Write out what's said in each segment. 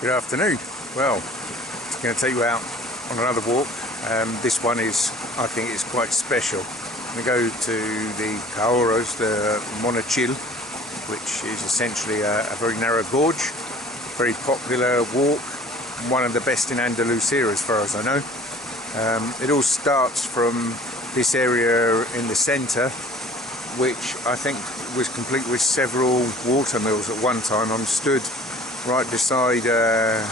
Good afternoon. Well, I'm going to take you out on another walk. This one is, I think, it's quite special. I'm going to go to the Cahorros, the Monachil, which is essentially a very narrow gorge, very popular walk, one of the best in Andalusia as far as I know. It all starts from this area in the centre, which I think was complete with several water mills at one time. I'm stood right beside the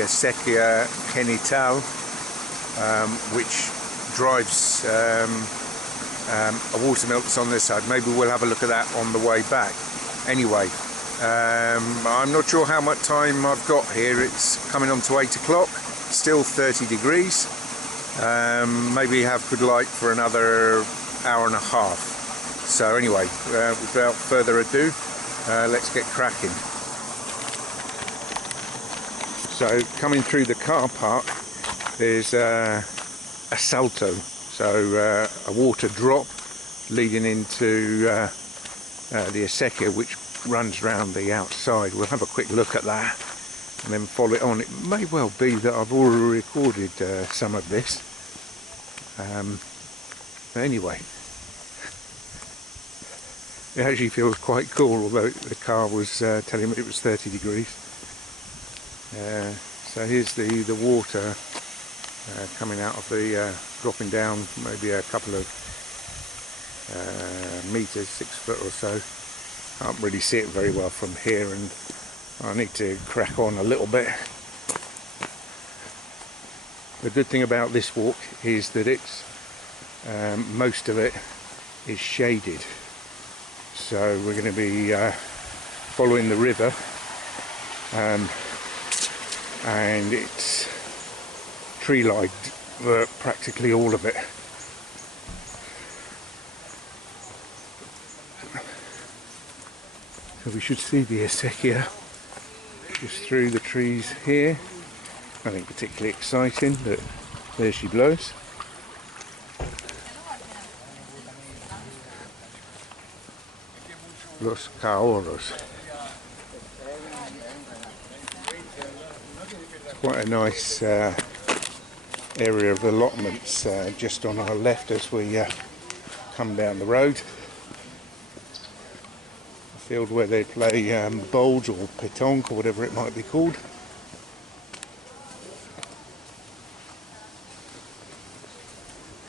acequia genital, which drives a water mill that's on this side. Maybe we'll have a look at that on the way back. Anyway, I'm not sure how much time I've got here. It's coming on to 8 o'clock, still 30 degrees. Maybe have good light for another hour and a half. So anyway, without further ado, let's get cracking. So coming through the car park, there's a salto, so a water drop leading into the acequia, which runs round the outside. We'll have a quick look at that and then follow it on. It may well be that I've already recorded some of this. But anyway, it actually feels quite cool, although the car was telling me it was 30 degrees. So here's the water coming out of the dropping down maybe a couple of meters, 6 foot or so. Can't really see it very well from here, and I need to crack on a little bit. The good thing about this walk is that it's most of it is shaded, so we're going to be following the river, and it's tree-lined for practically all of it. So we should see the acequia just through the trees here. Nothing particularly exciting, but there she blows. Los Cahorros. Quite a nice area of allotments just on our left as we come down the road. A field where they play bowls or pétanque or whatever it might be called.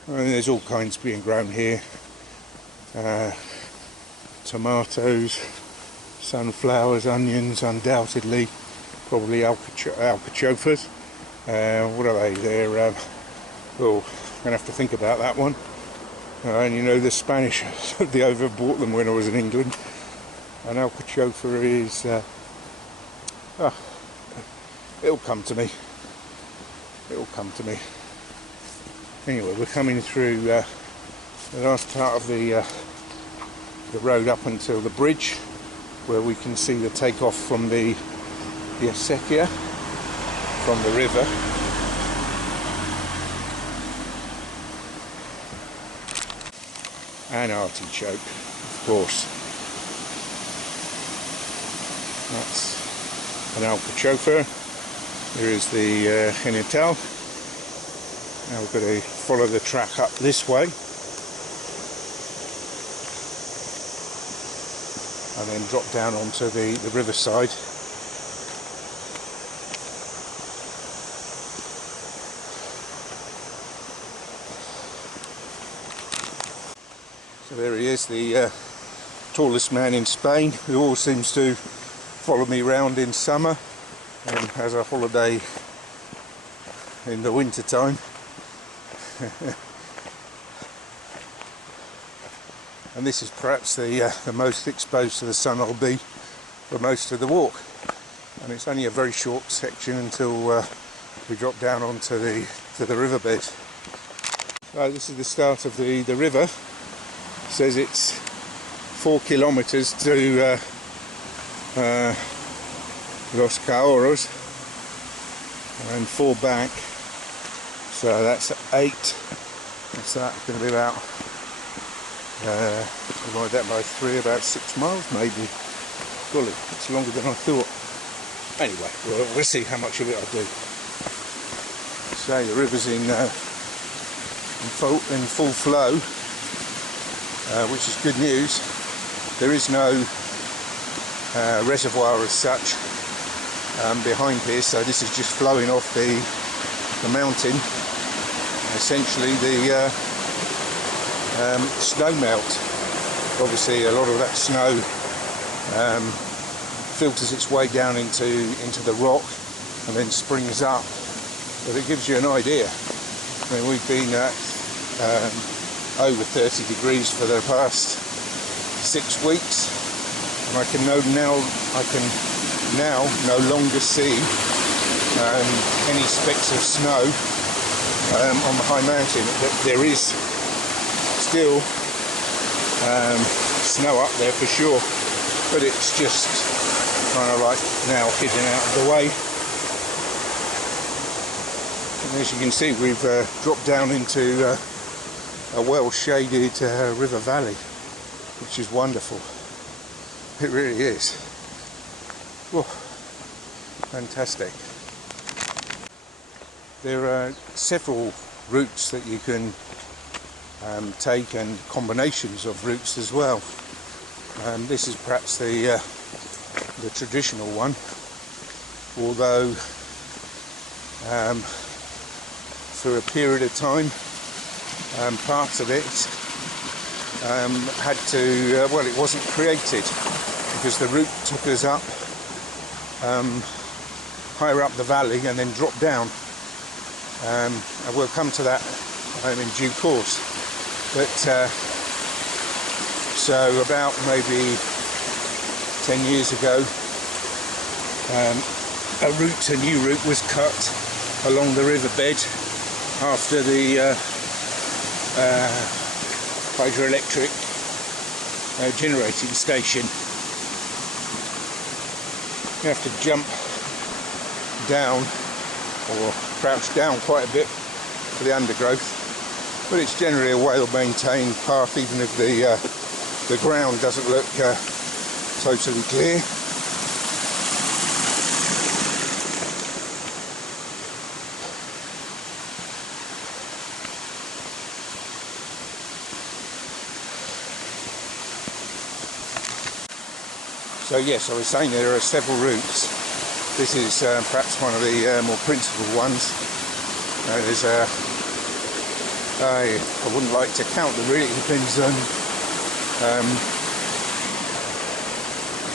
And there's all kinds being grown here. Tomatoes, sunflowers, onions, undoubtedly. Probably alcachofas. What are they? They're, oh, I'm going to have to think about that one. I only know the Spanish, they overbought them when I was in England. An alcachofa is, it'll come to me. It'll come to me. Anyway, we're coming through the last part of the road up until the bridge, where we can see the takeoff from the acequia from the river. And artichoke, of course. That's an alcachofa. There is the genital. Now we've got to follow the track up this way and then drop down onto the riverside. So there he is, the tallest man in Spain, who always seems to follow me round in summer and has a holiday in the winter time. And this is perhaps the most exposed to the sun I'll be for most of the walk, and it's only a very short section until we drop down onto the riverbed. This is the start of the river. It says it's 4 kilometers to Los Cahorros and 4 back. So that's 8. What's that? Going to be about, divide that by 3, about 6 miles maybe. Golly, it's longer than I thought. Anyway, we'll see how much of it I do. So the river's in full flow, which is good news. There is no reservoir as such behind here, so this is just flowing off the mountain. Essentially the snow melt. Obviously a lot of that snow filters its way down into the rock and then springs up. But it gives you an idea. I mean, we've been at over 30 degrees for the past 6 weeks, and I can now no longer see any specks of snow on the high mountain. There is still snow up there for sure, but it's just kind of like now hidden out of the way. And as you can see, we've dropped down into a well-shaded river valley, which is wonderful. It really is. Whoa, fantastic. There are several routes that you can take, and combinations of routes as well. This is perhaps the traditional one, although for a period of time parts of it had to, well, it wasn't created because the route took us up higher up the valley and then dropped down, and we'll come to that in due course. But so about maybe 10 years ago, a new route was cut along the riverbed after the hydroelectric generating station. You have to jump down or crouch down quite a bit for the undergrowth, but it's generally a well-maintained path, even if the ground doesn't look totally clear. So yes, I was saying there are several routes. This is perhaps one of the more principal ones. There's I wouldn't like to count them really. It depends on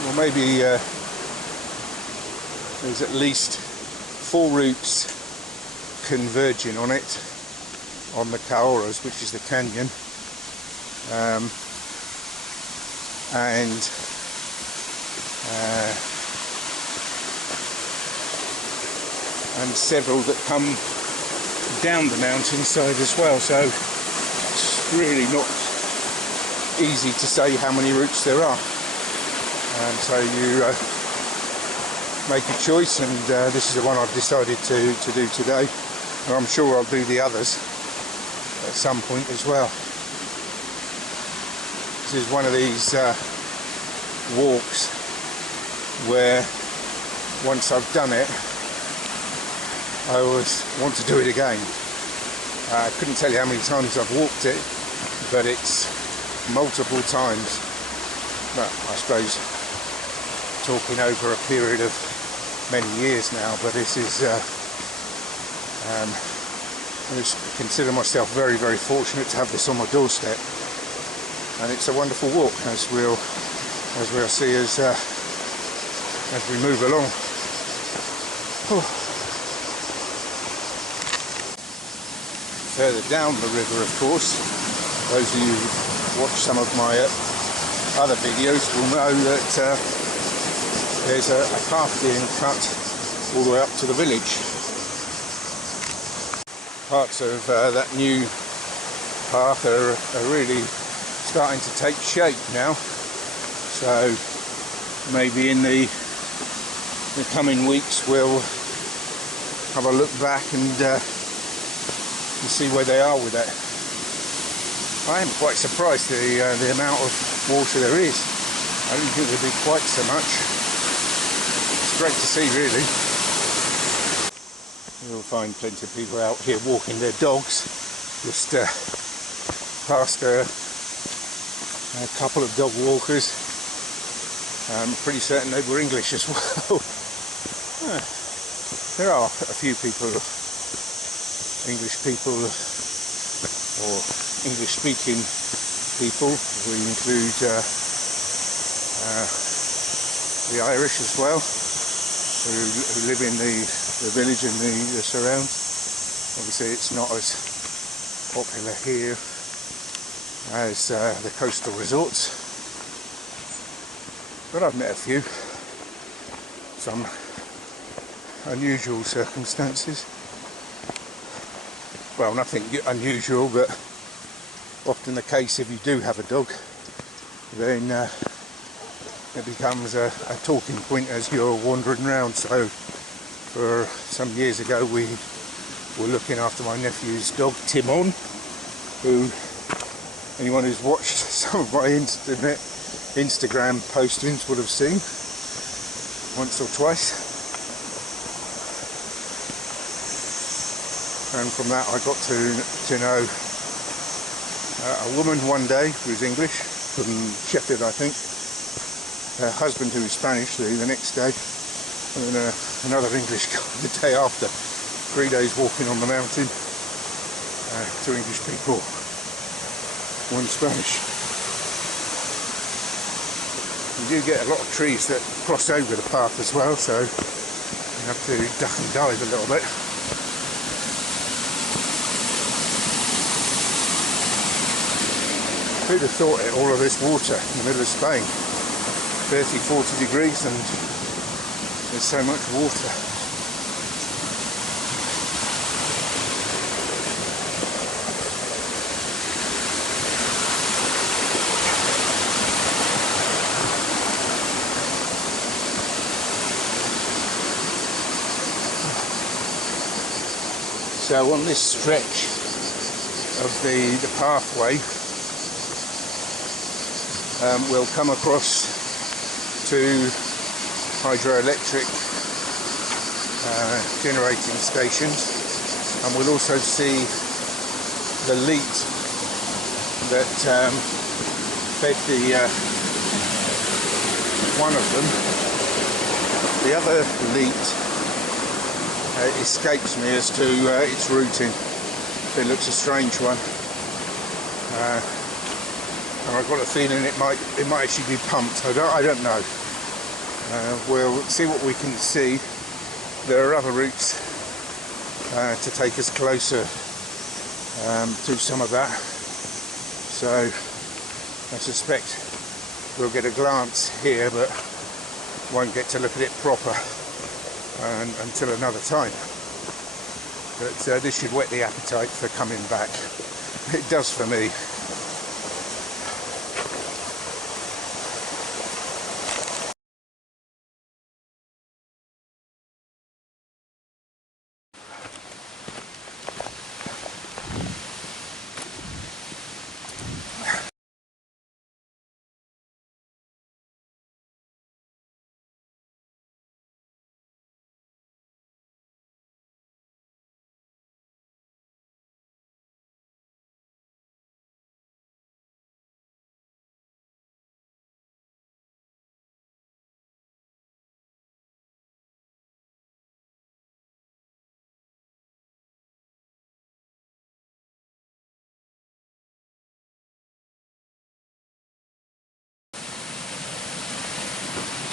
well, maybe there's at least 4 routes converging on it, on the Cahorros, which is the canyon, and several that come down the mountainside as well, so it's really not easy to say how many routes there are. And so you make a choice, and this is the one I've decided to do today, and I'm sure I'll do the others at some point as well. This is one of these walks where once I've done it, I always want to do it again. I couldn't tell you how many times I've walked it, but it's multiple times. Well, I suppose talking over a period of many years now, but this is I consider myself very, very fortunate to have this on my doorstep, and it's a wonderful walk, as we'll see as we move along. Oh. Further down the river, of course, those of you who watch some of my other videos will know that there's a path being cut all the way up to the village. Parts of that new path are really starting to take shape now, so maybe in the coming weeks we'll have a look back and see where they are with that. I am quite surprised the amount of water there is. I didn't think there'd be quite so much. It's great to see, really. You'll find plenty of people out here walking their dogs. Just past a couple of dog walkers. I'm pretty certain they were English as well. There are a few people, English people, or English-speaking people. We include the Irish as well, who live in the village and the surrounds. Obviously it's not as popular here as the coastal resorts, but I've met a few. Some unusual circumstances. Well, nothing unusual, but often the case if you do have a dog, then it becomes a talking point as you're wandering around. So for some years ago we were looking after my nephew's dog Timon, who anyone who's watched some of my Instagram postings would have seen once or twice. And from that I got to know a woman one day who was English, from Sheffield I think, her husband who was Spanish the next day, and then another English guy the day after. 3 days walking on the mountain, 2 English people, 1 Spanish. You do get a lot of trees that cross over the path as well, so you have to duck and dive a little bit. Who'd have thought it, all of this water in the middle of Spain, 30-40 degrees, and there's so much water. So on this stretch of the pathway, we'll come across to hydroelectric generating stations, and we'll also see the leat that fed one of them. The other leat escapes me as to its routing. It looks a strange one, and I've got a feeling it might actually be pumped. I don't know. We'll see what we can see. There are other routes to take us closer to some of that, so I suspect we'll get a glance here, but won't get to look at it proper until another time. But this should whet the appetite for coming back. It does for me.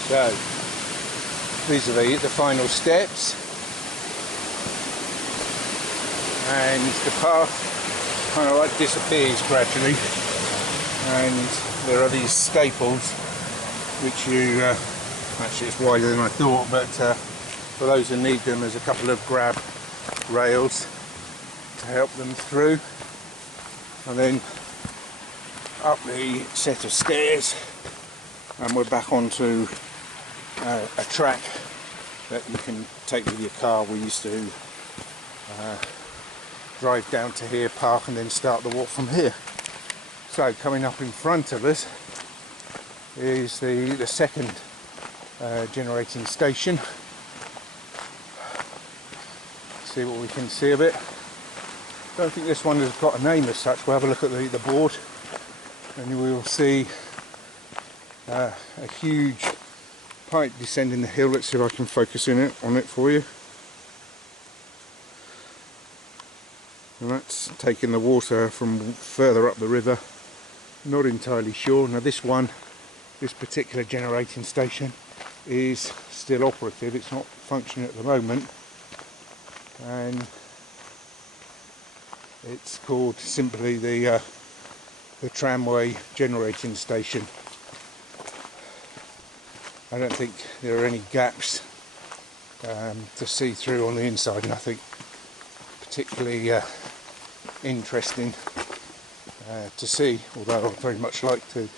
So, these are the final steps, and the path kind of like disappears gradually, and there are these staples which you, actually it's wider than I thought, but for those who need them, there's a couple of grab rails to help them through, and then up the set of stairs, and we're back onto a track that you can take with your car. We used to drive down to here, park, and then start the walk from here. So coming up in front of us is the second generating station. See what we can see of it. Don't think this one has got a name as such. We'll have a look at the board and we will see a huge pipe descending the hill. Let's see if I can focus on it for you. And that's taking the water from further up the river. Not entirely sure. Now this particular generating station is still operative. It's not functioning at the moment, and it's called simply the tramway generating station. I don't think there are any gaps to see through on the inside. Nothing particularly interesting to see, although I'd very much like to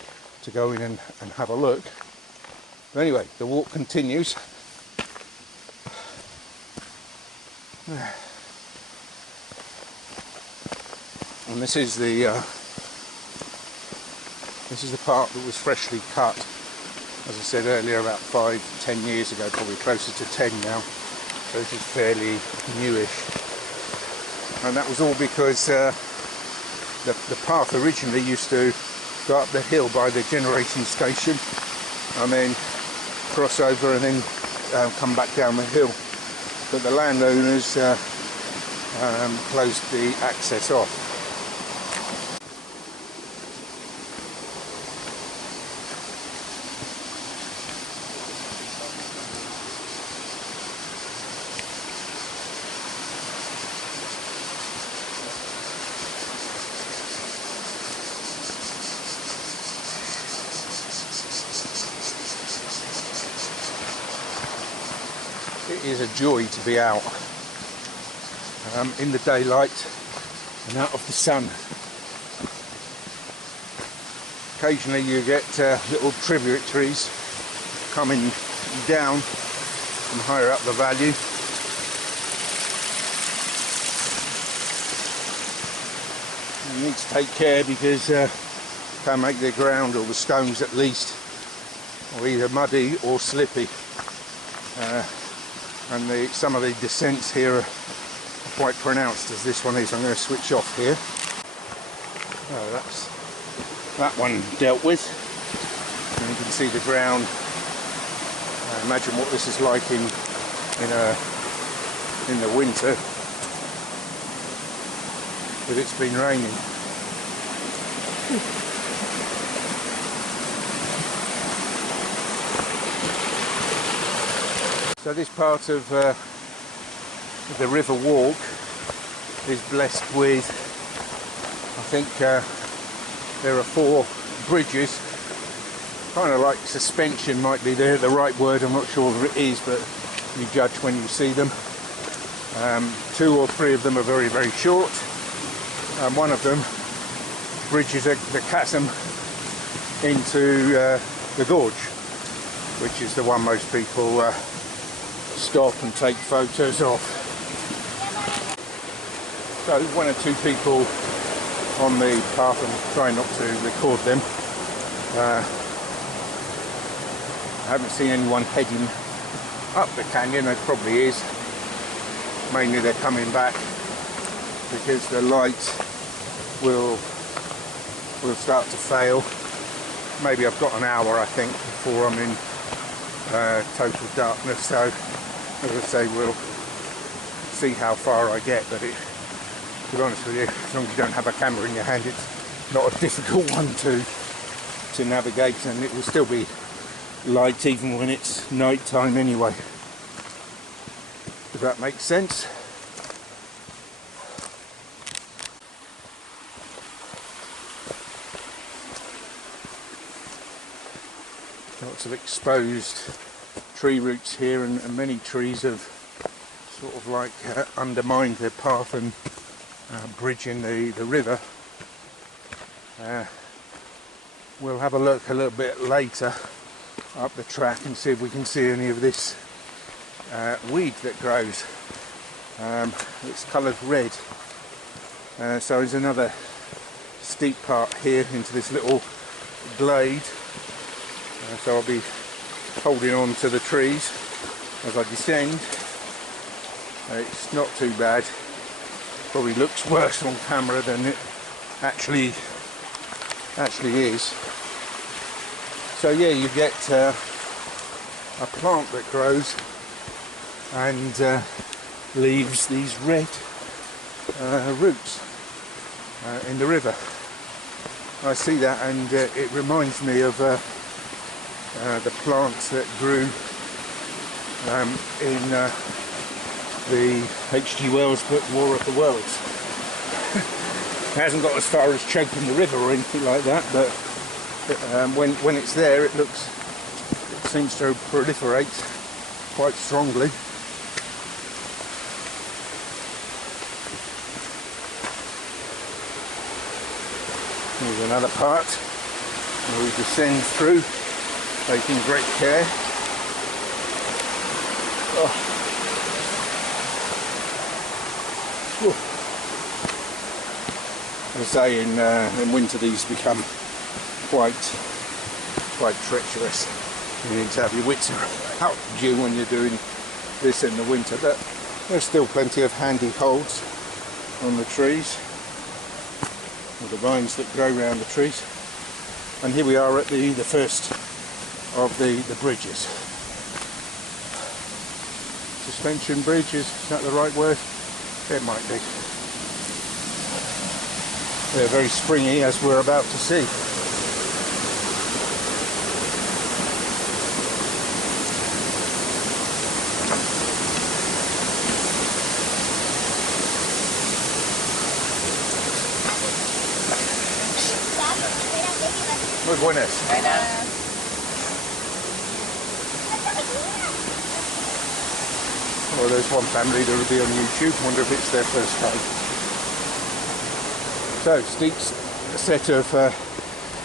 go in and have a look. But anyway, the walk continues. And this is the part that was freshly cut. As I said earlier, about 5-10 years ago, probably closer to 10 now. So this is fairly newish. And that was all because the path originally used to go up the hill by the generating station and then cross over and then come back down the hill. But the landowners closed the access off. It is a joy to be out in the daylight and out of the sun. Occasionally you get little tributaries coming down from higher up the valley. You need to take care because you can make the ground, or the stones at least, or either muddy or slippy. And some of the descents here are quite pronounced, as this one is. I'm going to switch off here. Oh, that's that one dealt with. And you can see the ground. Imagine what this is like in the winter, if it's been raining. So this part of the river walk is blessed with, I think there are 4 bridges, kind of like suspension might be the right word. I'm not sure if it is, but you judge when you see them. 2 or 3 of them are very, very short, and one of them bridges the chasm into the gorge, which is the one most people stop and take photos of. So 1 or 2 people on the path, and try not to record them. I haven't seen anyone heading up the canyon. There probably is. Mainly they're coming back because the light will start to fail. Maybe I've got an hour, I think, before I'm in total darkness. So as I say, we'll see how far I get, but to be honest with you, as long as you don't have a camera in your hand, it's not a difficult one to navigate, and it will still be light even when it's night time anyway. Does that make sense? Lots of exposed tree roots here, and many trees have sort of like undermined their path and bridging the river. We'll have a look a little bit later up the track and see if we can see any of this weed that grows. It's coloured red. So there's another steep part here into this little glade. So I'll be holding on to the trees as I descend. It's not too bad. Probably looks worse on camera than it actually is. So yeah, you get a plant that grows and leaves these red roots in the river. I see that, and it reminds me of the plants that grew in the H.G. Wells book War of the Worlds. It hasn't got as far as choking the river or anything like that, but when it's there, it seems to proliferate quite strongly. Here's another part where we descend through, taking great care. Oh. As I say, in winter these become quite treacherous. You need to have your wits about you when you're doing this in the winter, but there's still plenty of handy holds on the trees, or the vines that grow around the trees. And here we are at the first of the bridges. Suspension bridge, is that the right word? It might be. They're very springy, as we're about to see. Muy buenas. Buenas. Well, there's one family that will be on YouTube. Wonder if it's their first time. So, steep set of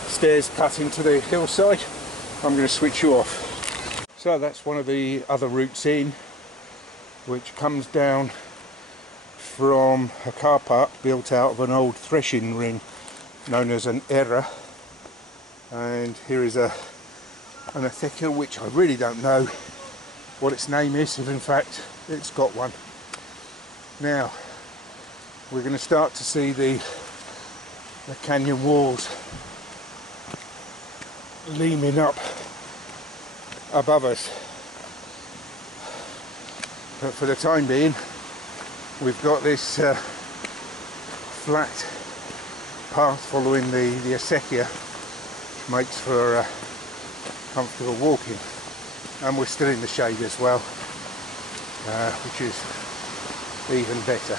stairs cut into the hillside. I'm going to switch you off. So that's one of the other routes in, which comes down from a car park built out of an old threshing ring known as an era. And here is an acequia, which I really don't know what its name is, if in fact it's got one. Now we're going to start to see the canyon walls leaning up above us, but for the time being we've got this flat path following the acequia, which makes for comfortable walking, and we're still in the shade as well, which is even better.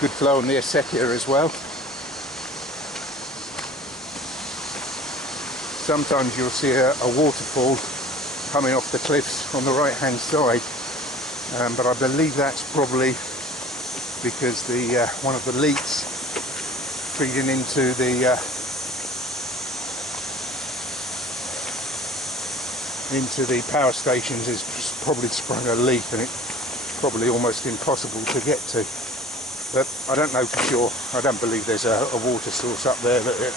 Good flow on the acequia as well. Sometimes you'll see a waterfall coming off the cliffs on the right hand side, but I believe that's probably because one of the leaks feeding into the power stations has probably sprung a leak, and it's probably almost impossible to get to. But I don't know for sure. I don't believe there's a water source up there that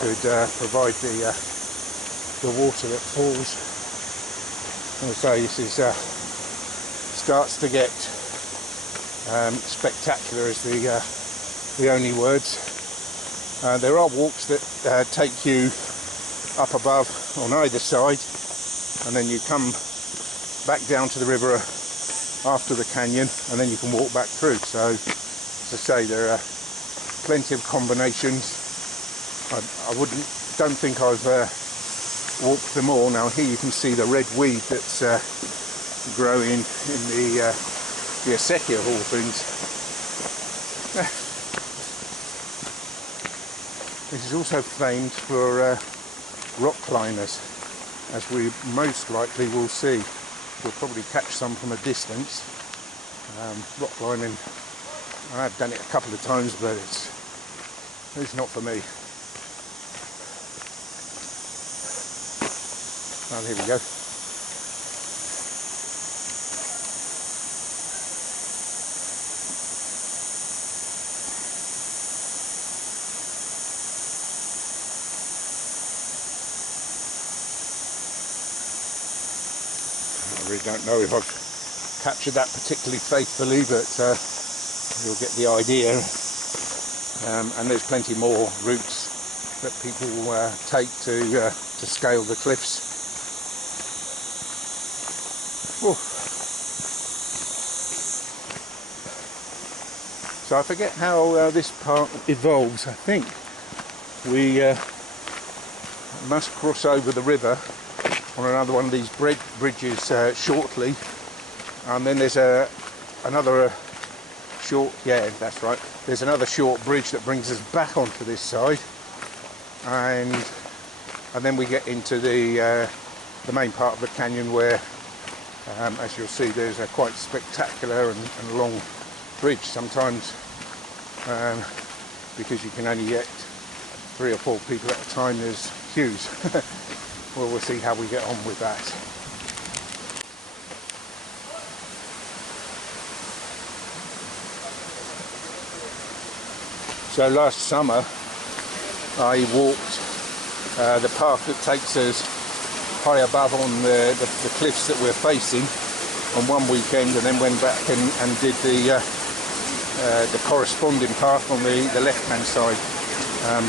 could provide the water that falls. As I say, this is starts to get spectacular, is the only words. There are walks that take you up above on either side, and then you come back down to the river after the canyon, and then you can walk back through. So, as I say, there are plenty of combinations. I don't think I've walked them all. Now here you can see the red weed that's growing in the acequia of all things. This is also famed for rock climbers, as we most likely will see. We'll probably catch some from a distance. Rock climbing, I've done it a couple of times, but it's not for me. Well, here we go. really don't know if I've captured that particularly faithfully, but you'll get the idea. And there's plenty more routes that people take to scale the cliffs. Whew. So I forget how this part evolves. I think we must cross over the river on another one of these bridges shortly, and then there's another short, yeah, that's right, there's another short bridge that brings us back onto this side, and then we get into the main part of the canyon where, as you'll see, there's a quite spectacular and long bridge. Sometimes because you can only get 3 or 4 people at a time, there's queues. Well, we'll see how we get on with that. So last summer I walked the path that takes us high above on the cliffs that we're facing on one weekend, and then went back and did the corresponding path on the left-hand side.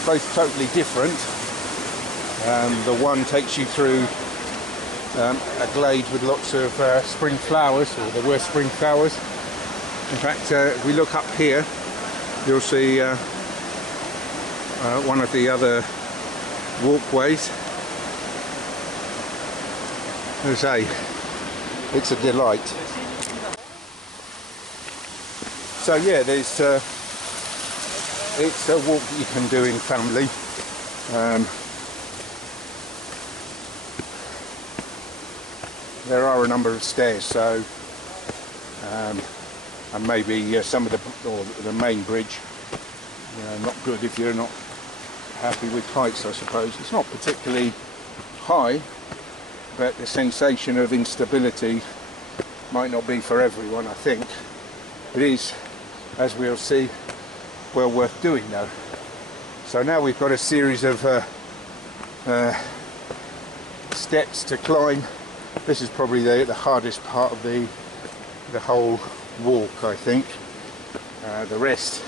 Both totally different. The one takes you through a glade with lots of spring flowers, or there were spring flowers. In fact, if we look up here, you'll see one of the other walkways. As I say, it's a delight. So yeah, it's a walk that you can do in family. There are a number of stairs, so and maybe some of the main bridge, not good if you're not happy with heights, I suppose. It's not particularly high, but the sensation of instability might not be for everyone, I think. It is, as we'll see, well worth doing though. So now we've got a series of steps to climb. This is probably the hardest part of the whole walk, I think. The rest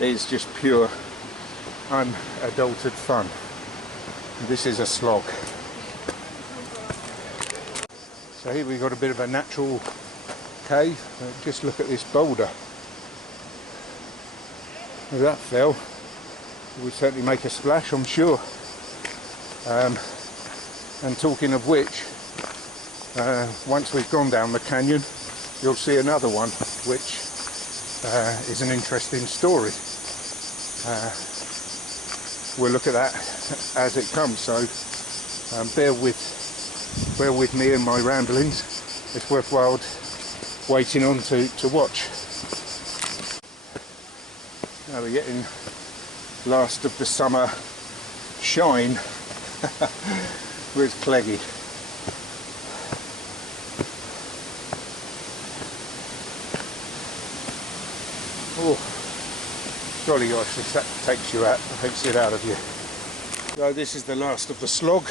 is just pure unadulterated fun. This is a slog. So here we've got a bit of a natural cave. Just look at this boulder. If that fell, it would certainly make a splash, I'm sure. And talking of which, once we've gone down the canyon, you'll see another one, which is an interesting story. We'll look at that as it comes. So bear with me and my ramblings. It's worthwhile waiting on to watch. Now we're getting last of the summer shine with Cleggy. Oh, golly gosh, that takes it out of you. So this is the last of the slog,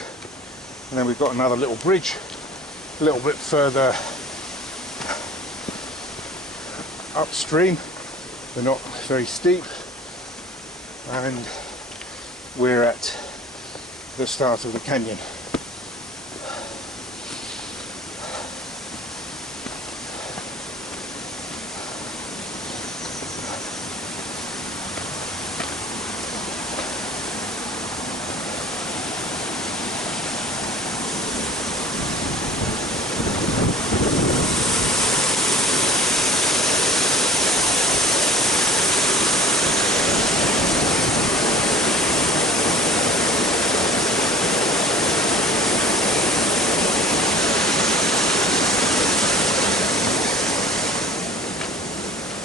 and then we've got another little bridge a little bit further upstream. They're not very steep, and we're at the start of the canyon.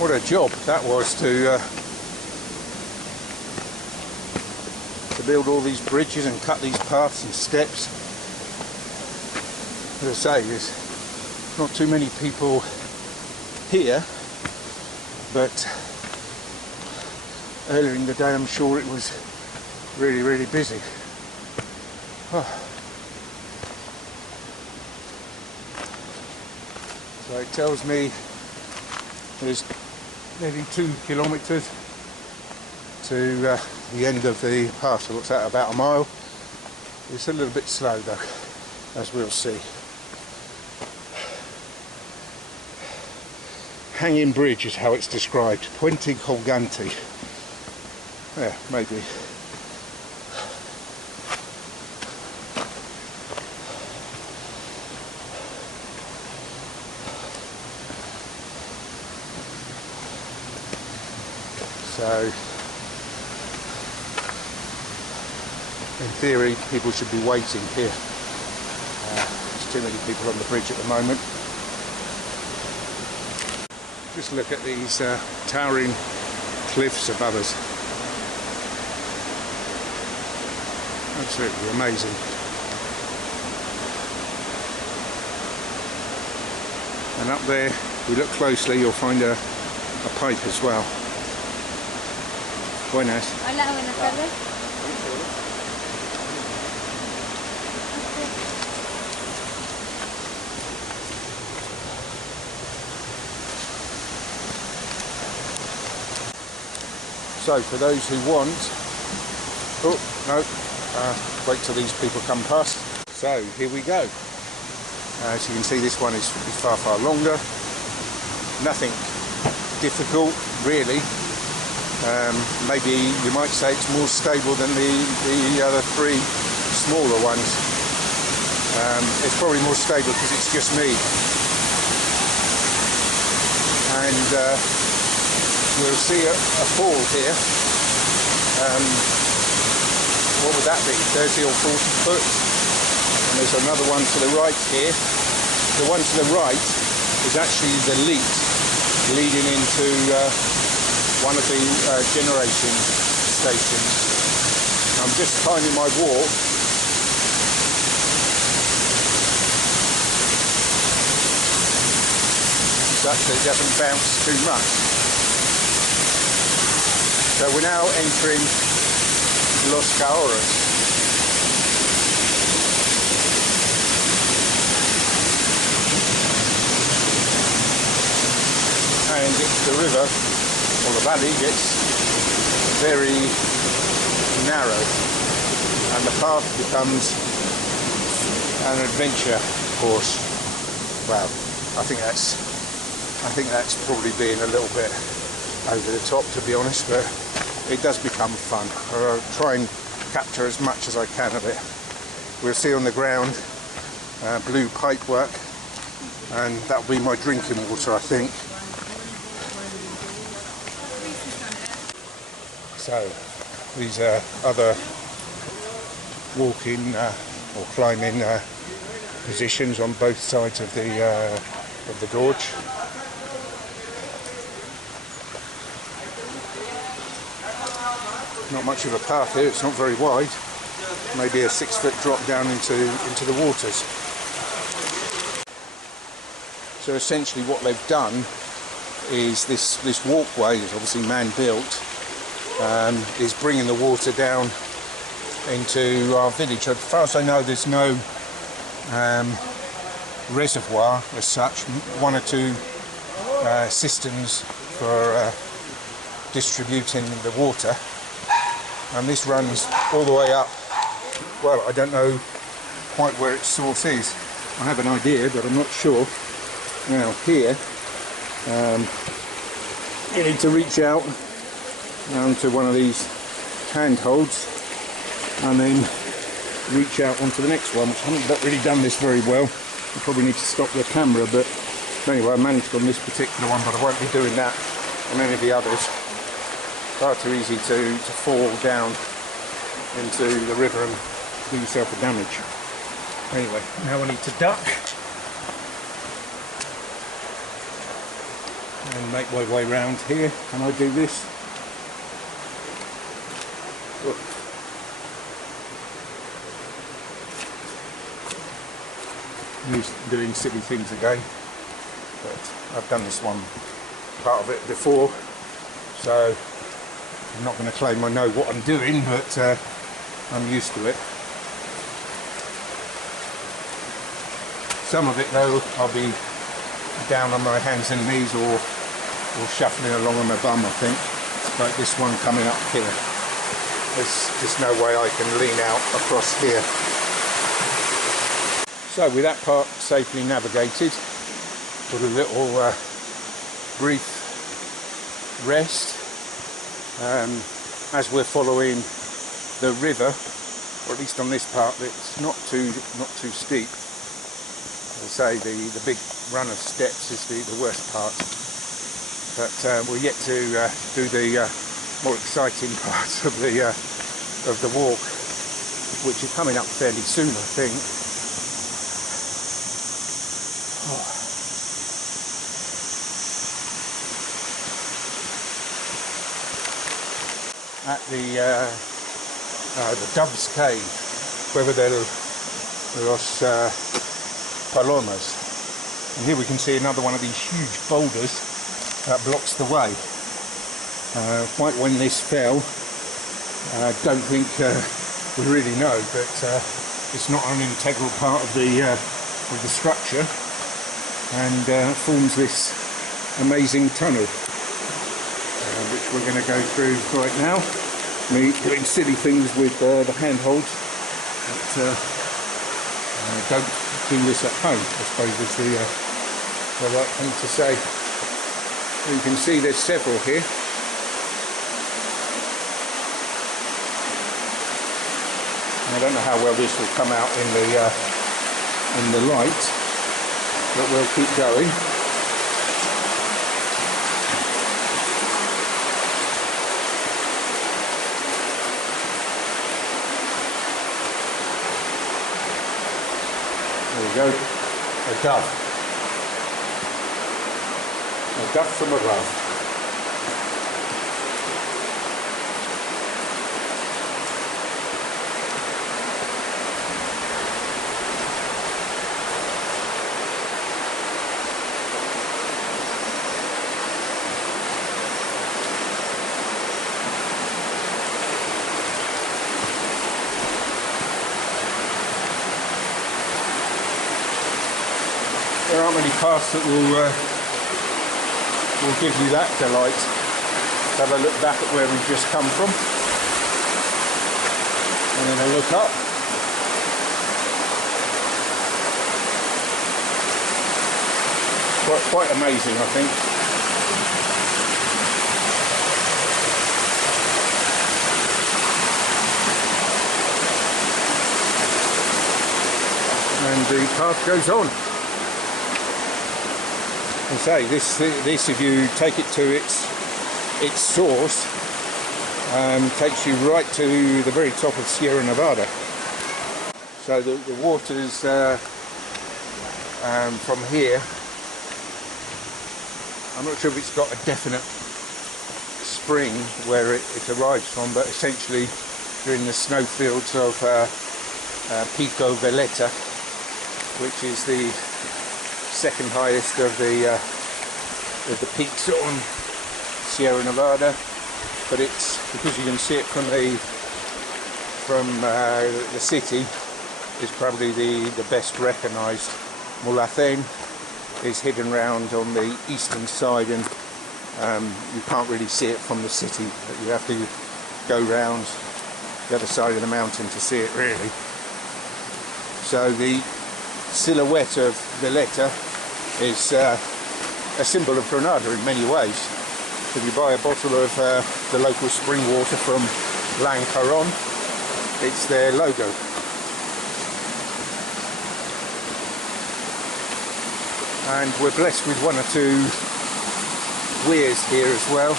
What a job that was to build all these bridges and cut these paths and steps. As I say, there's not too many people here, but earlier in the day I'm sure it was really, really busy. Oh. So it tells me there's nearly 2 kilometres to the end of the pass. So what's that, about a mile? It's a little bit slow though, as we'll see. Hanging bridge is how it's described. Puente colgante. Yeah, maybe. So, in theory, people should be waiting here. There's too many people on the bridge at the moment. Just look at these towering cliffs above us. Absolutely amazing. And up there, if you look closely, you'll find a pipe as well. Buenas. Hola, buenas tardes. So for those who want, oh no, wait till these people come past. So here we go. As you can see, this one is far, far longer. Nothing difficult really. Maybe you might say it's more stable than the other 3 smaller ones. It's probably more stable because it's just me. And we'll see a fall here. What would that be? 30 or 40 foot? And there's another one to the right here. The one to the right is actually the lead leading into one of the generation stations. I'm just timing my walk. Such that it doesn't bounce too much. So we're now entering Los Cahorros. And the river, or the valley, gets very narrow and the path becomes an adventure course. Wow, I think that's probably being a little bit over the top, to be honest, but it does become fun. I'll try and capture as much as I can of it. We'll see on the ground blue pipe work, and that'll be my drinking water, I think. So these are other walking or climbing positions on both sides of the gorge. Not much of a path here, it's not very wide. Maybe a 6-foot drop down into the waters. So essentially what they've done is this walkway is obviously man-built, is bringing the water down into our village. As far as I know, there's no reservoir as such, 1 or 2 cisterns for distributing the water, and this runs all the way up. Well, I don't know quite where its source is. I have an idea, but I'm not sure. Now here, you need to reach out onto one of these handholds and then reach out onto the next one, which I haven't really done this very well. I probably need to stop the camera, but anyway, I managed on this particular one, but I won't be doing that on any of the others. Far too easy to fall down into the river and do yourself a damage. Anyway, now I need to duck and make my way round here. Can I do this? Look. Doing silly things again, but I've done this one part of it before, so I'm not going to claim I know what I'm doing, but I'm used to it. Some of it though I'll be down on my hands and knees or shuffling along on my bum, I think, like this one coming up here. There's just no way I can lean out across here. So with that part safely navigated, put a little brief rest as we're following the river, or at least on this part it's not too steep. As I say, the big run of steps is the worst part, but we're yet to do the more exciting part of the walk, which is coming up fairly soon, I think. At the Dove's Cave, Cueva de los Palomas. And here we can see another one of these huge boulders that blocks the way. Quite when this fell, I don't think we really know, but it's not an integral part of the structure, and forms this amazing tunnel, which we're going to go through right now. Me doing silly things with the handholds, but don't do this at home, I suppose is the right thing to say. You can see there's several here. I don't know how well this will come out in the light, but we'll keep going. There we go, a dove from above. There aren't many paths that will give you that delight. Let's have a look back at where we've just come from, and then a look up. Quite amazing, I think. And the path goes on. I say this if you take it to its source, takes you right to the very top of Sierra Nevada. So the water's from here. I'm not sure if it's got a definite spring where it arrives from, but essentially you're in the snowfields of Pico Veleta, which is the second highest of the peaks on Sierra Nevada, but it's because you can see it from the city. It's probably the best recognised. Mulhacén is hidden round on the eastern side, and you can't really see it from the city, but you have to go round the other side of the mountain to see it really. So the silhouette of Veleta is a symbol of Granada in many ways. If you buy a bottle of the local spring water from Lancaron, it's their logo. And we're blessed with one or two weirs here as well,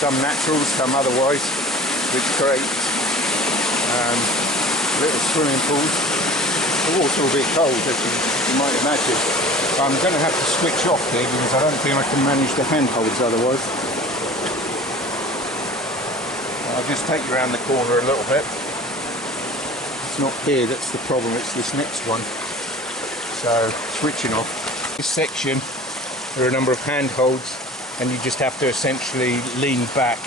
some naturals, some otherwise, which create little swimming pools. The water will be cold, as you might imagine. I'm going to have to switch off here because I don't think I can manage the handholds otherwise. I'll just take you around the corner a little bit. It's not here that's the problem, it's this next one. So, switching off. This section, there are a number of handholds, and you just have to essentially lean back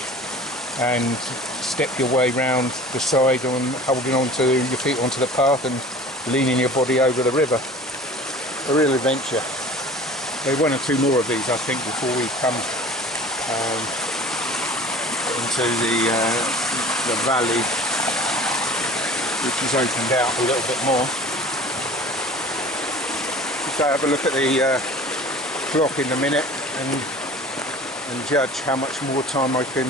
and step your way round the side on holding onto your feet onto the path and leaning your body over the river. A real adventure. one or two more of these, I think, before we come into the valley, which is opened out a little bit more. So have a look at the clock in a minute and judge how much more time I can,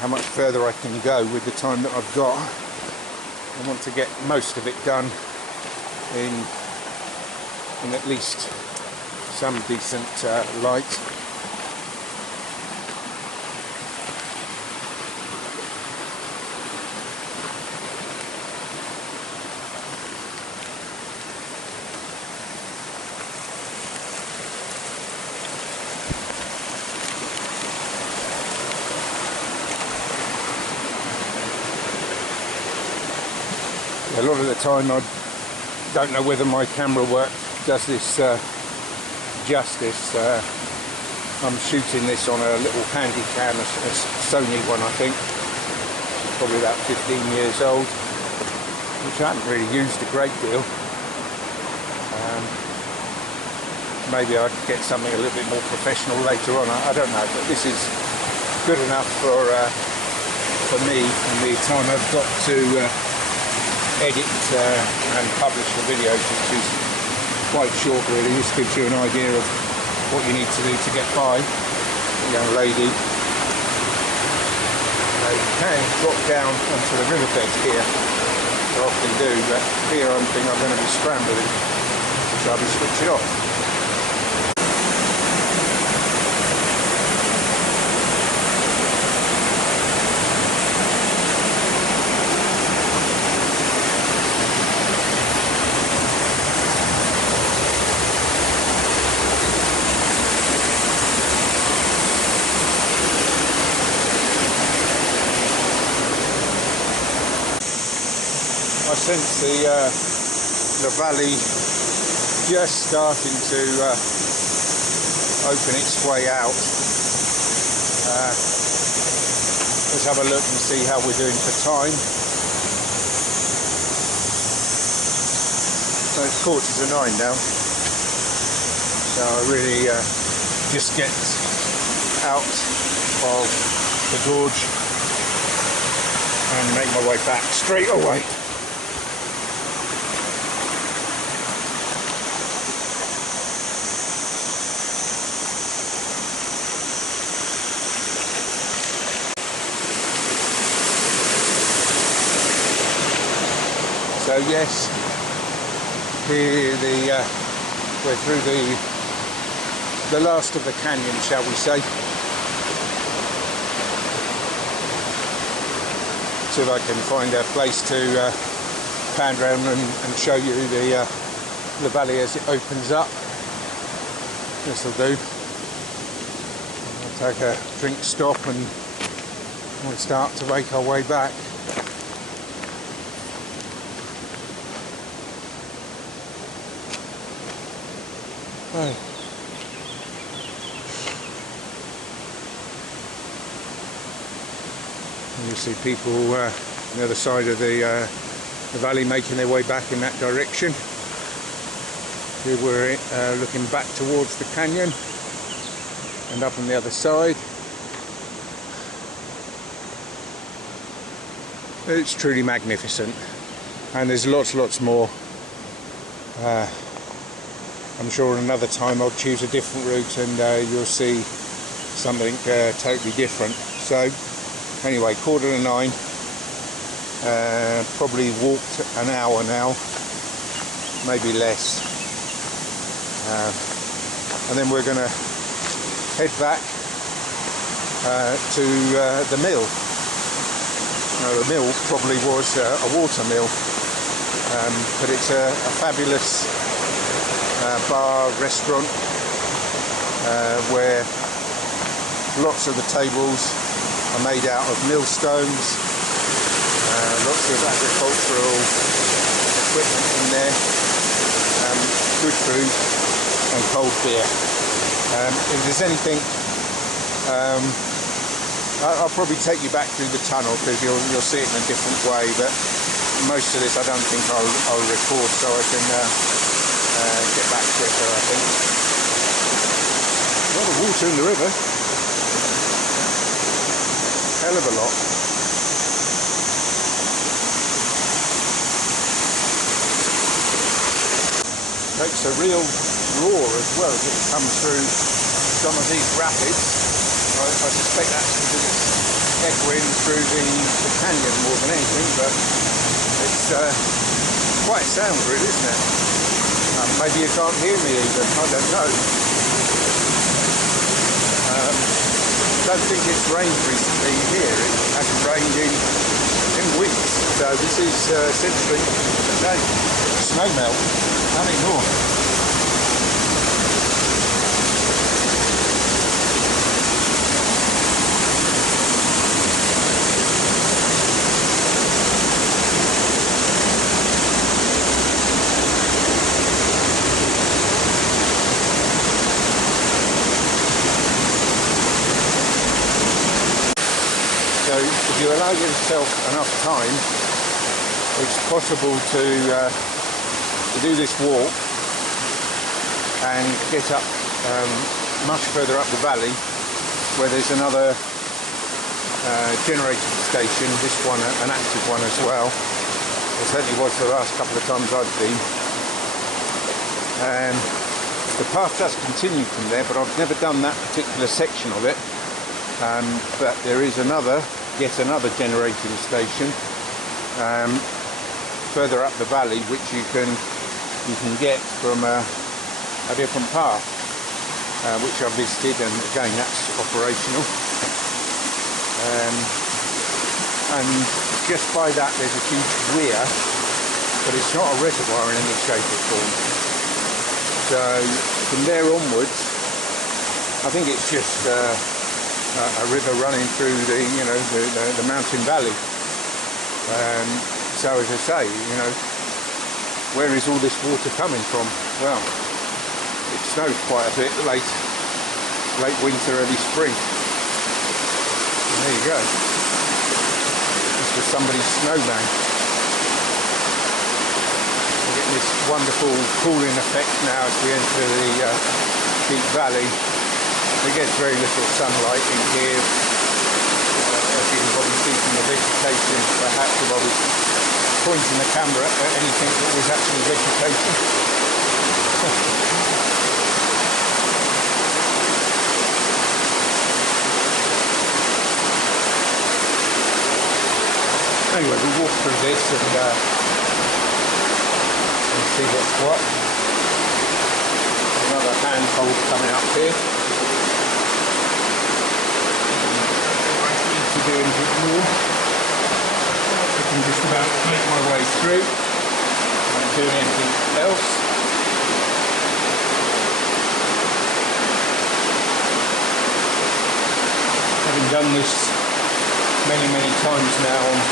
how much further I can go with the time that I've got. I want to get most of it done in at least some decent light. A lot of the time I don't know whether my camera work does this justice. I'm shooting this on a little handy cam, a Sony one I think, probably about 15 years old, which I haven't really used a great deal. Maybe I could get something a little bit more professional later on, I don't know, but this is good enough for me and the time I've got to edit and publish the videos, which is quite short really. This gives you an idea of what you need to do to get by, young lady. You can drop down onto the riverbed here, I often do, but here I think I'm going to be scrambling, so I'll be switching off. I sense the valley just starting to open its way out. Let's have a look and see how we're doing for time. So it's 8:45 now. So I really just get out of the gorge and make my way back straight away. So yes, here we're through the last of the canyon, shall we say. See if I can find a place to pan around and show you the valley as it opens up. This will do. I'll take a drink stop and we'll start to make our way back. Right. You see people on the other side of the valley making their way back in that direction. Here we're looking back towards the canyon and up on the other side. It's truly magnificent, and there's lots more. I'm sure another time I'll choose a different route and you'll see something totally different. So anyway, 8:45, probably walked an hour now, maybe less, and then we're going to head back to the mill. Now, the mill probably was a water mill, but it's a fabulous bar, restaurant, where lots of the tables are made out of millstones, lots of agricultural equipment in there, good food and cold beer. If there's anything, I'll probably take you back through the tunnel because you'll see it in a different way, but most of this I don't think I'll record, so I can get back quicker, I think. A lot of water in the river. Hell of a lot. Takes a real roar as well as it comes through some of these rapids. I suspect that's because it's echoing through the canyon more than anything, but it's quite a sound really, isn't it? Maybe you can't hear me even, I don't know. I don't think it's rained recently here. It hasn't rained in weeks, so this is essentially snow melt, nothing more. So if you allow yourself enough time, it's possible to do this walk and get up much further up the valley where there's another generating station, this one an active one as well. It certainly was the last couple of times I've been. The path does continue from there, but I've never done that particular section of it. But there is yet another generating station further up the valley, which you can get from a different path, which I visited, and again that's operational. And just by that there's a huge weir, but it's not a reservoir in any shape or form. So from there onwards, I think it's just a river running through the mountain valley. So as I say, where is all this water coming from? Well, it snowed quite a bit late winter, early spring. And there you go. This was somebody's snowman. We're getting this wonderful cooling effect now as we enter the deep valley. It gets very little sunlight in here, as you can probably see from the vegetation. Perhaps if I was pointing the camera at anything that was actually vegetation. Anyway, we'll walk through this and see what's what. Another handhold coming up here. To do anything more. I can just about make my way through. I don't do anything else. Having done this many times now, I'm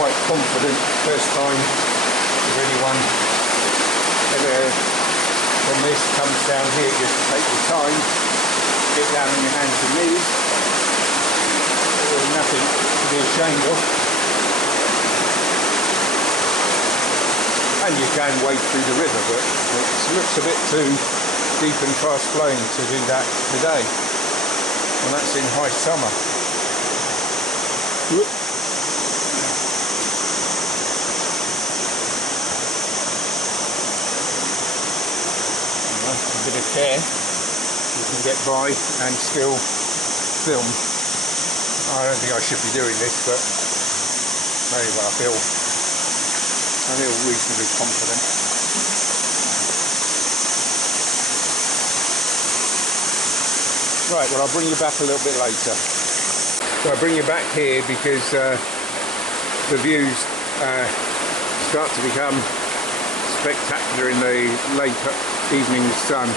quite confident. First time if anyone ever from this comes down here, just take your time, get down on your hands and knees. Nothing to be ashamed of, and you can wade through the river, but it looks a bit too deep and fast flowing to do that today, and that's in high summer. A bit of care, you can get by and still film. I don't think I should be doing this, but anyway, I feel reasonably confident. Right, well I'll bring you back a little bit later. So I'll bring you back here because the views start to become spectacular in the late evening sun.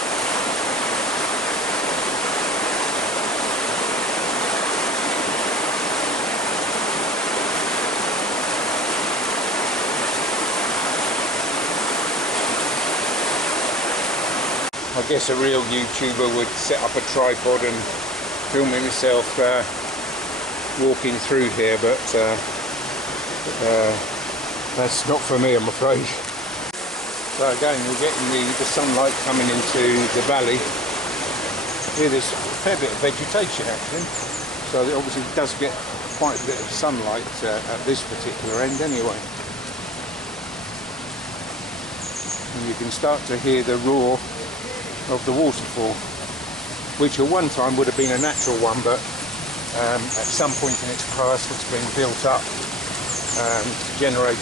I guess a real YouTuber would set up a tripod and film himself walking through here, but that's not for me, I'm afraid. So again, we're getting the sunlight coming into the valley. Here there's a fair bit of vegetation actually, so it obviously does get quite a bit of sunlight at this particular end anyway. And you can start to hear the roar of the waterfall, which at one time would have been a natural one, but at some point in its past it's been built up to generate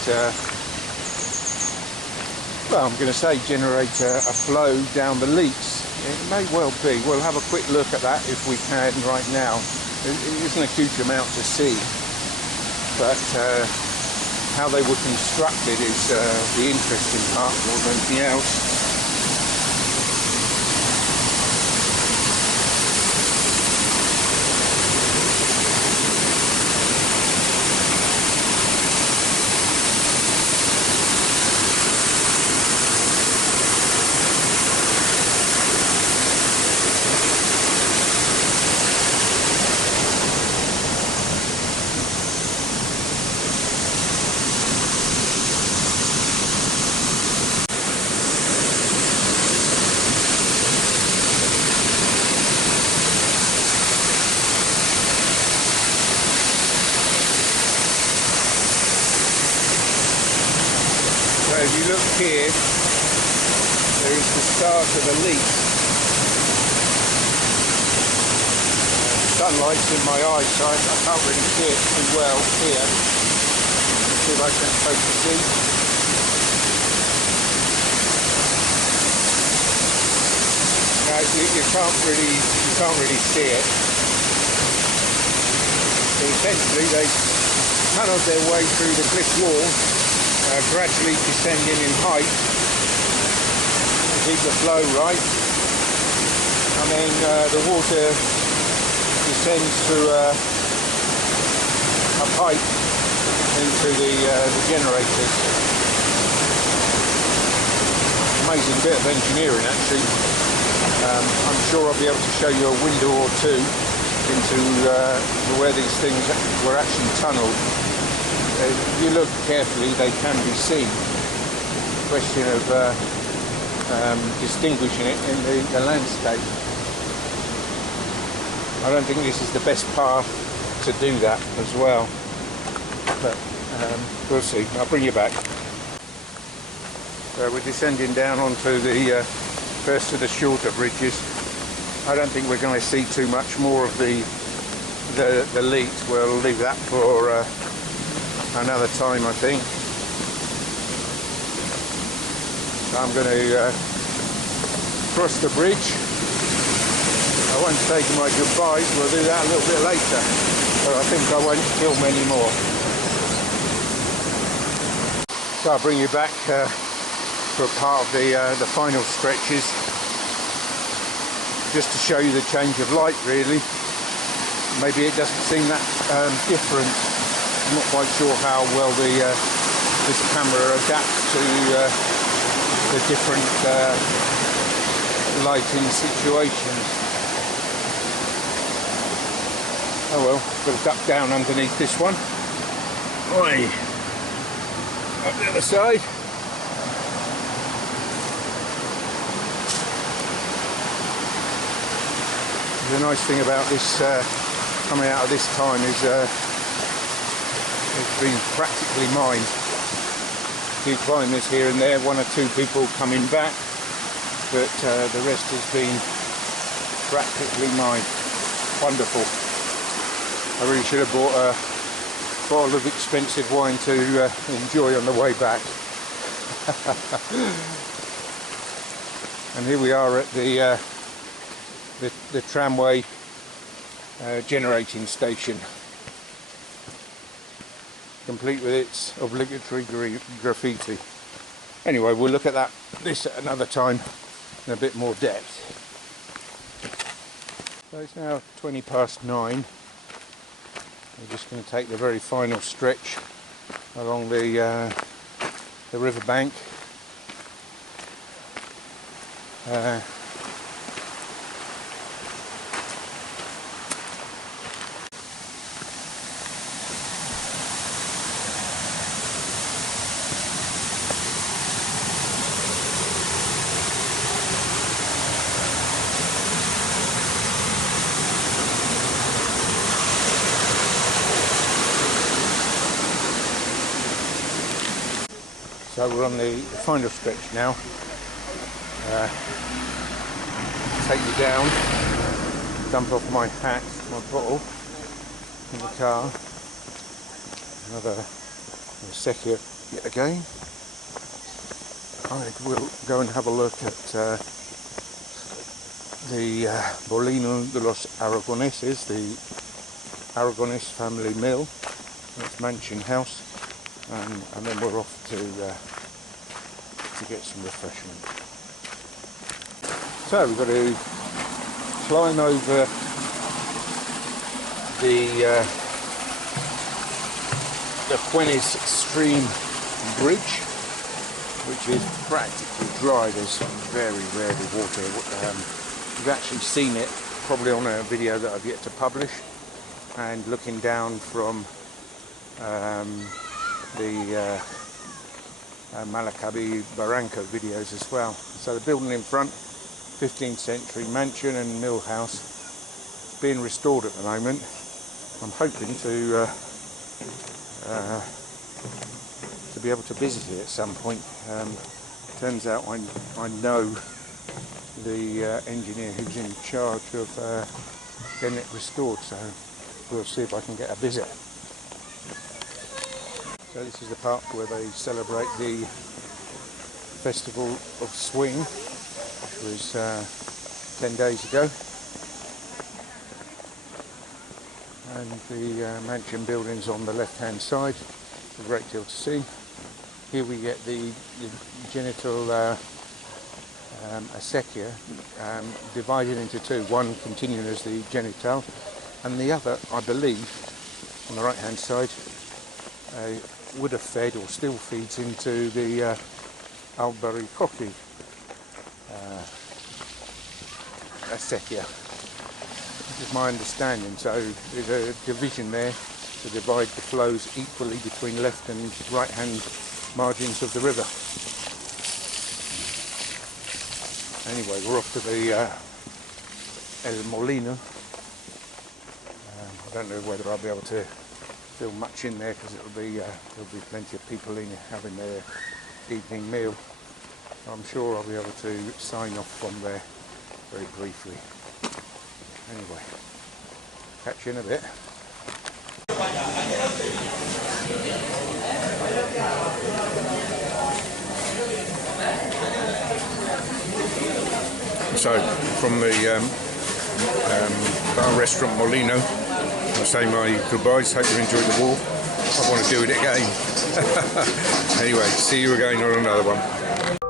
well, I'm going to say generate a flow down the leats. It may well be. We'll have a quick look at that if we can right now. It isn't a huge amount to see, but how they were constructed is the interesting part more than anything else. So if you look here, there is the start of a leak. Sunlight's in my eyes, so I can't really see it too well here. Let's see if I can focus see. No, you can't really see it. So essentially they tunnelled their way through the cliff wall, gradually descending in height to keep the flow right, and then the water descends through a pipe into the generators. Amazing bit of engineering actually. I'm sure I'll be able to show you a window or two into where these things were actually tunnelled. If you look carefully, they can be seen. Question of distinguishing it in the landscape. I don't think this is the best path to do that as well, but we'll see. I'll bring you back. So we're descending down onto the first of the shorter bridges. I don't think we're going to see too much more of the leat. We'll leave that for another time, I think. So I'm going to cross the bridge. I won't say my goodbyes, we'll do that a little bit later, but I think I won't film any more. So I'll bring you back for a part of the final stretches, just to show you the change of light really. Maybe it doesn't seem that different. I'm not quite sure how well this camera adapts to the different lighting situations. Oh well, got to duck down underneath this one. Oi! Up the other side. The nice thing about this coming out of this time is it's been practically mined. A few climbers here and there, one or two people coming back, but the rest has been practically mined. Wonderful. I really should have bought a bottle of expensive wine to enjoy on the way back. And here we are at the tramway generating station, complete with its obligatory graffiti. Anyway, we'll look at this at another time in a bit more depth. So it's now 9:20. We're just going to take the very final stretch along the river bank. So we're on the final stretch now. Take you down, dump off my hat, my bottle in the car. Another secchia yet again. I will go and have a look at the Molino de los Aragoneses, the Aragonese family mill, its mansion house, and then we're off to get some refreshment. So we've got to climb over the Fuenes stream bridge, which is practically dry. There's very rarely water. You've actually seen it probably on a video that I've yet to publish, and looking down from the Malacabi Barranco videos as well. So the building in front, 15th century mansion and mill house, being restored at the moment. I'm hoping to be able to visit it at some point. Turns out I know the engineer who's in charge of getting it restored, so we'll see if I can get a visit. So this is the part where they celebrate the Festival of Swing, which was 10 days ago. And the mansion buildings on the left hand side, a great deal to see. Here we get the genital acequia divided into two, one continuing as the genital, and the other, I believe, on the right hand side, would have fed or still feeds into the albaricoque acequia. This is my understanding. So there's a division there to divide the flows equally between left and right hand margins of the river. Anyway, we're off to the El Molino. I don't know whether I'll be able to film much in there, because there'll be plenty of people in having their evening meal. I'm sure I'll be able to sign off from there very briefly. Anyway, catch you in a bit. So from the bar restaurant Molino, I say my goodbyes. Hope you enjoyed the walk. I want to do it again. Anyway, see you again on another one.